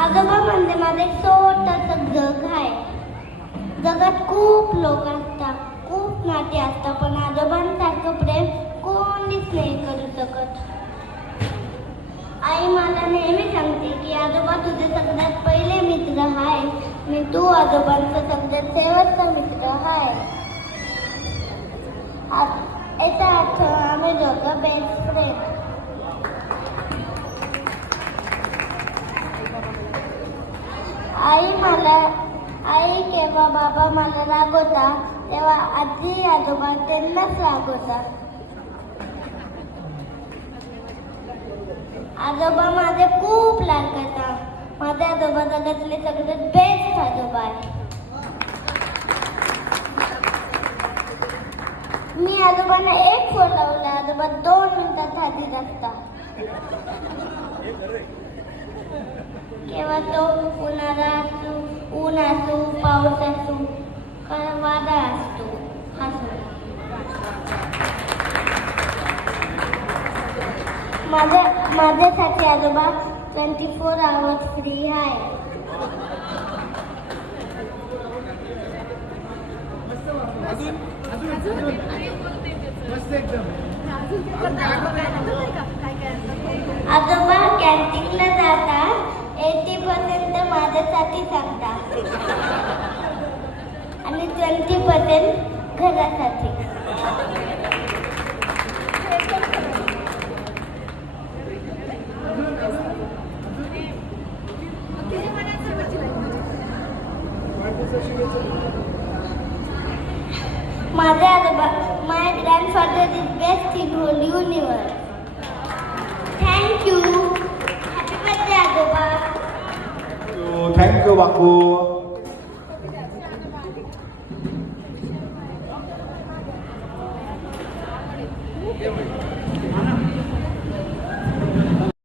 आजोबा म्हणजे माझे छोटंसं जग आहे. जगात खूप लोक असतात, खूप नाती असतात, पण आजोबांसारखं प्रेम कोणीच नाही करू शकत. आई मला नेहमी सांगते की आजोबा तुझे सगळ्यात पहिले मित्र आहे, मी तू आजोबांचा सगळ्यात शेवटचा मित्र आहे. याचा अर्थ आम्ही दोघं बेस्ट फ्रेंड. आई किंवा बाबा मला रागवता तेव्हा आजी आजोबा त्यांनाच रागवतात. आजोबा माझे खूप लाड करतात. माझे आजोबा जगातले सगळ्यात बेस्ट आजोबा आहे. मी आजोबांना एक फोन लावला, आजोबा 2 मिनिटात हाती असतात. केव्हा तो उन्हाळा असो, ऊन असो, पाऊस असो, वादळ असतो, माझ्यासाठी आजोबा 24 आवर्स फ्री आहे. आजोबा कॅन्टीनला जातात, 80% माझ्यासाठी सांगतात आणि 20% घरासाठी. माझे आजोबा, my grandfather is best in whole universe. Thank you. Happy birthday आजोबा. थँक्यू बापू.